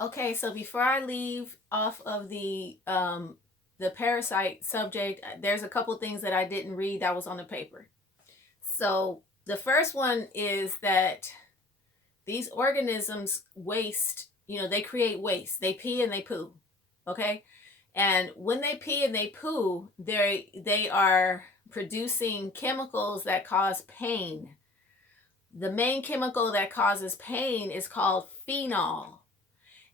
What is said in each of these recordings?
Okay, so before I leave off of the parasite subject, there's a couple things that I didn't read that was on the paper. So the first one is that these organisms waste, they create waste. They pee and they poo. Okay? And when they pee and they poo, they are producing chemicals that cause pain. The main chemical that causes pain is called phenol.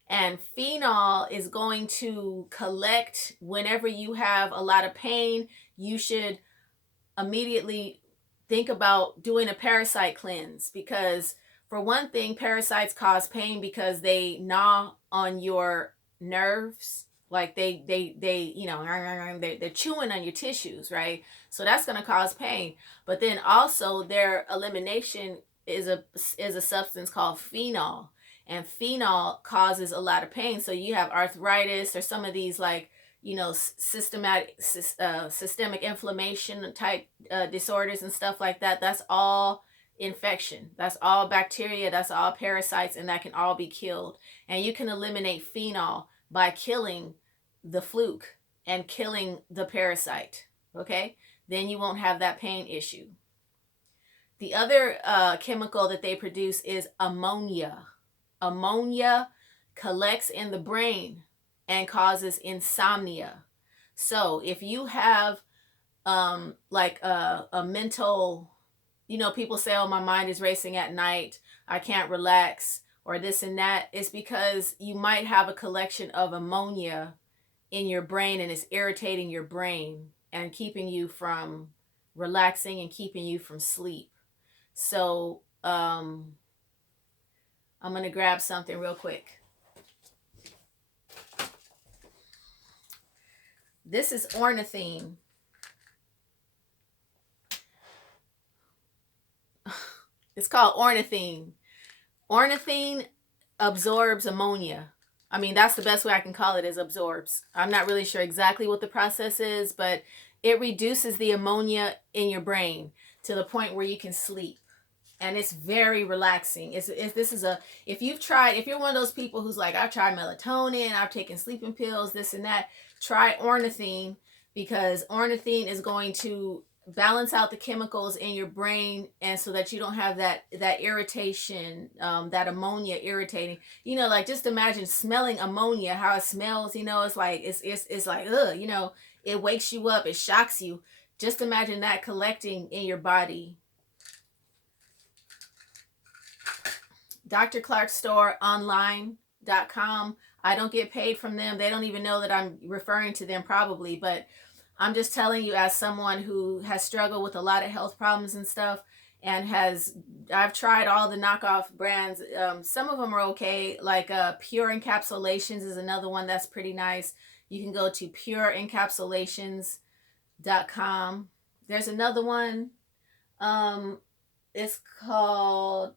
And phenol is going to collect whenever you have a lot of pain. You should immediately think about doing a parasite cleanse, because for one thing, parasites cause pain because they gnaw on your nerves. Like they're chewing on your tissues, right? So that's going to cause pain. But then also their elimination is a substance called phenol, and phenol causes a lot of pain. So you have arthritis or some of these, like, systemic inflammation type disorders and stuff like that. That's all infection. That's all bacteria. That's all parasites, and that can all be killed. And you can eliminate phenol by killing the fluke and killing the parasite. Okay, then you won't have that pain issue. The other chemical that they produce is ammonia. Ammonia collects in the brain and causes insomnia. So if you have like a mental, people say, oh, my mind is racing at night, I can't relax, or this and that, it's because you might have a collection of ammonia in your brain, and it's irritating your brain and keeping you from relaxing and keeping you from sleep. So I'm going to grab something real quick. This is ornithine. It's called ornithine. Ornithine absorbs ammonia. I mean, that's the best way I can call it, is absorbs. I'm not really sure exactly what the process is, but it reduces the ammonia in your brain to the point where you can sleep. And it's very relaxing. If you're one of those people who's like, I've tried melatonin, I've taken sleeping pills, this and that, try ornithine, because ornithine is going to balance out the chemicals in your brain, and so that you don't have that irritation, that ammonia irritating. Like, just imagine smelling ammonia, how it smells. It's like it's like, ugh. It wakes you up, it shocks you. Just imagine that collecting in your body. Dr. Clark's store online.com. I don't get paid from them. They don't even know that I'm referring to them, probably, but I'm just telling you, as someone who has struggled with a lot of health problems and stuff, and I've tried all the knockoff brands. Some of them are okay. Like Pure Encapsulations is another one that's pretty nice. You can go to pureencapsulations.com. There's another one. It's called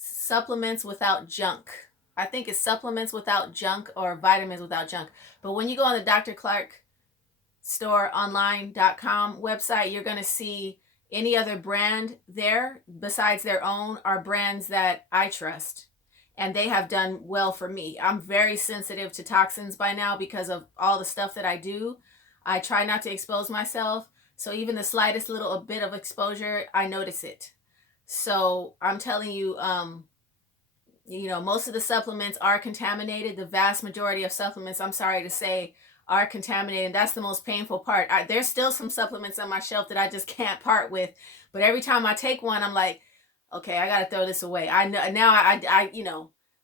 Supplements Without Junk. I think it's Supplements Without Junk or Vitamins Without Junk. But when you go on the Dr. Clark store online.com website, you're going to see any other brand there besides their own are brands that I trust, and they have done well for me. I'm very sensitive to toxins by now because of all the stuff that I do. I try not to expose myself, so even the slightest little bit of exposure, I notice it. So I'm telling you, most of the supplements are contaminated. The vast majority of supplements, I'm sorry to say, are contaminated. That's the most painful part. There's still some supplements on my shelf that I just can't part with. But every time I take one, I'm like, okay, I got to throw this away. I know now.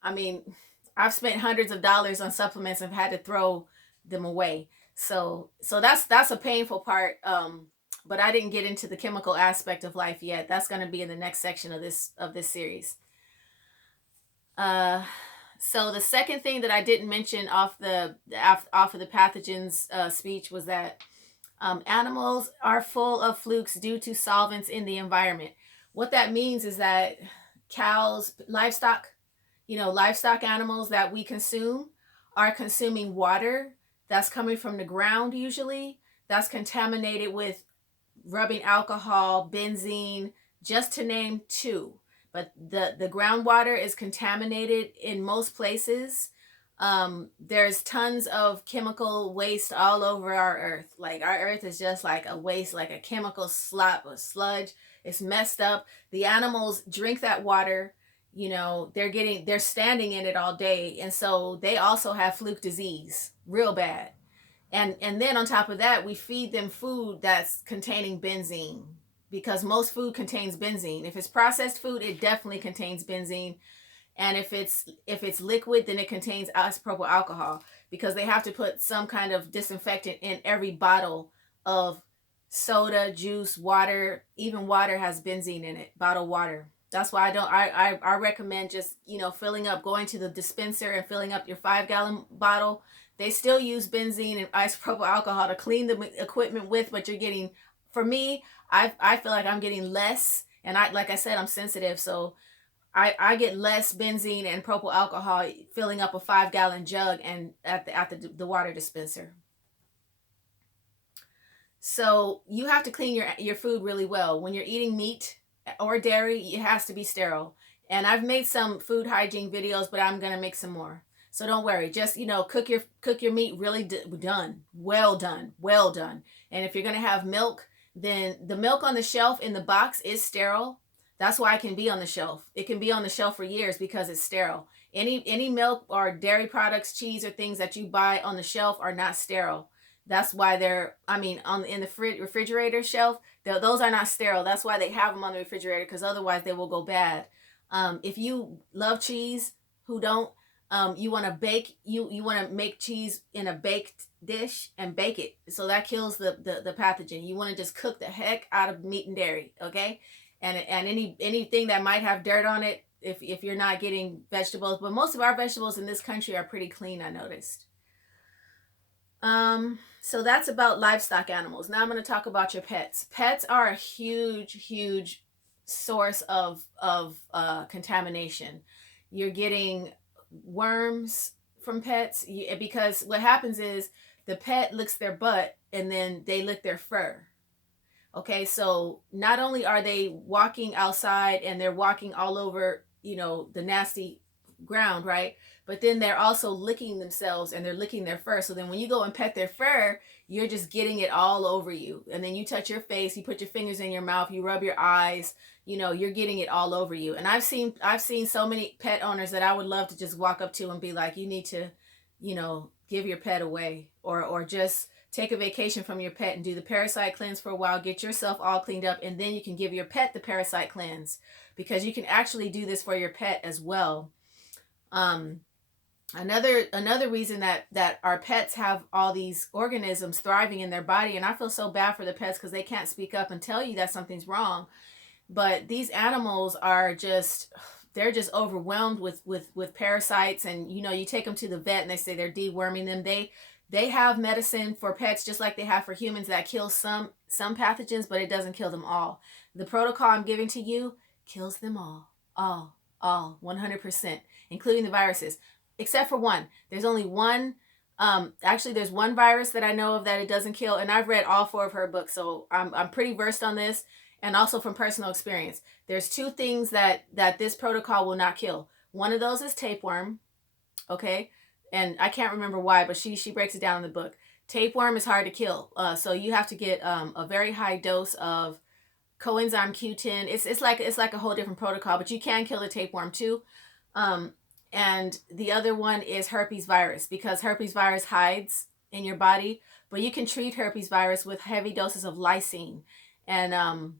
I mean, I've spent hundreds of dollars on supplements and had to throw them away. So that's a painful part. But I didn't get into the chemical aspect of life yet. That's going to be in the next section of this series. Uh, so the second thing that I didn't mention off of the pathogens speech was that animals are full of flukes due to solvents in the environment. What that means is that cows, livestock animals that we consume are consuming water that's coming from the ground, usually, that's contaminated with rubbing alcohol, benzene, just to name two. but the groundwater is contaminated in most places. There's tons of chemical waste all over our earth. Like our earth is just like a waste, like a chemical slop or sludge. It's messed up. The animals drink that water. You know, they're standing in it all day, and so they also have fluke disease real bad. And then on top of that, we feed them food that's containing benzene, because most food contains benzene. If it's processed food, it definitely contains benzene. And if it's liquid, then it contains isopropyl alcohol, because they have to put some kind of disinfectant in every bottle of soda, juice, water. Even water has benzene in it, bottled water. That's why I recommend just, filling up, going to the dispenser and filling up your 5-gallon bottle. They still use benzene and isopropyl alcohol to clean the equipment with, but you're getting, for me, I feel like I'm getting less. And like I said, I'm sensitive, so I get less benzene and propyl alcohol filling up a 5-gallon jug and at the water dispenser. So you have to clean your food really well. When you're eating meat or dairy, it has to be sterile. And I've made some food hygiene videos, but I'm gonna make some more. So don't worry. Just, cook your meat really done, well done, well done. And if you're gonna have milk, then the milk on the shelf in the box is sterile. That's why it can be on the shelf. It can be on the shelf for years because it's sterile. Any milk or dairy products, cheese, or things that you buy on the shelf are not sterile. That's why in the refrigerator shelf, those are not sterile. That's why they have them on the refrigerator, because otherwise they will go bad. If you love cheese, who don't, you want to bake, you want to make cheese in a baked dish and bake it. So that kills the pathogen. You want to just cook the heck out of meat and dairy, okay? And anything that might have dirt on it, if you're not getting vegetables. But most of our vegetables in this country are pretty clean, I noticed. So that's about livestock animals. Now I'm going to talk about your pets. Pets are a huge source of contamination. You're getting worms from pets, because what happens is the pet licks their butt and then they lick their fur. Okay, so not only are they walking outside and they're walking all over, the nasty ground, right? But then they're also licking themselves and they're licking their fur. So then when you go and pet their fur, you're just getting it all over you. And then you touch your face, you put your fingers in your mouth, you rub your eyes, you're getting it all over you. And I've seen so many pet owners that I would love to just walk up to and be like, you need to, give your pet away, or just take a vacation from your pet and do the parasite cleanse for a while, get yourself all cleaned up, and then you can give your pet the parasite cleanse, because you can actually do this for your pet as well. Another reason that our pets have all these organisms thriving in their body, and I feel so bad for the pets because they can't speak up and tell you that something's wrong, but these animals are they're just overwhelmed with parasites. And you take them to the vet and they say they're deworming them. They have medicine for pets just like they have for humans that kills some pathogens, but it doesn't kill them all. The protocol I'm giving to you kills them all 100%, including the viruses, except for one. There's only one. Actually, there's one virus that I know of that it doesn't kill, and I've read all 4 of her books, so I'm pretty versed on this, and also from personal experience. There's 2 things that this protocol will not kill. One of those is tapeworm, okay, and I can't remember why, but she breaks it down in the book. Tapeworm is hard to kill, so you have to get a very high dose of coenzyme Q10. It's like a whole different protocol, but you can kill the tapeworm too. And the other one is herpes virus, because herpes virus hides in your body, but you can treat herpes virus with heavy doses of lysine, and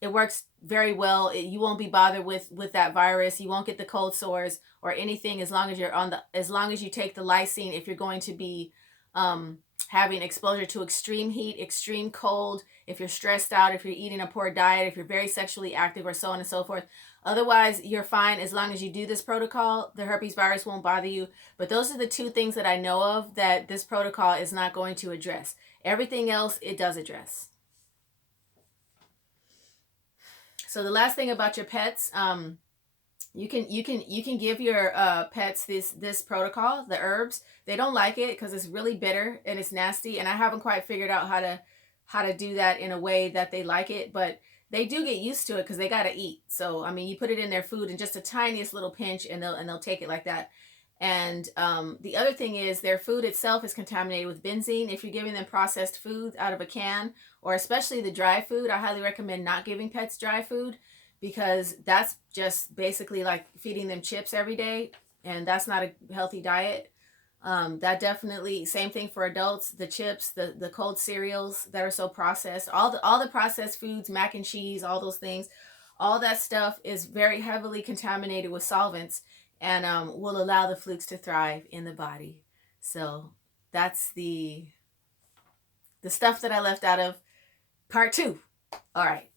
it works very well. You won't be bothered with that virus. You won't get the cold sores or anything as long as you take the lysine. If you're going to be having exposure to extreme heat, extreme cold, if you're stressed out, if you're eating a poor diet, if you're very sexually active, or so on and so forth. Otherwise, you're fine as long as you do this protocol. The herpes virus won't bother you. But those are the 2 things that I know of that this protocol is not going to address. Everything else, it does address. So the last thing about your pets, you can give your pets this protocol, the herbs. They don't like it because it's really bitter and it's nasty, and I haven't quite figured out how to do that in a way that they like it. But they do get used to it because they got to eat. So I mean, you put it in their food and just a tiniest little pinch, and they'll take it like that. And the other thing is their food itself is contaminated with benzene. If you're giving them processed food out of a can, or especially the dry food, I highly recommend not giving pets dry food, because that's just basically like feeding them chips every day, and that's not a healthy diet. That definitely, same thing for adults. The chips, the cold cereals that are so processed, all the processed foods, mac and cheese, all those things, all that stuff is very heavily contaminated with solvents, and will allow the flukes to thrive in the body. So that's the stuff that I left out of part two. All right.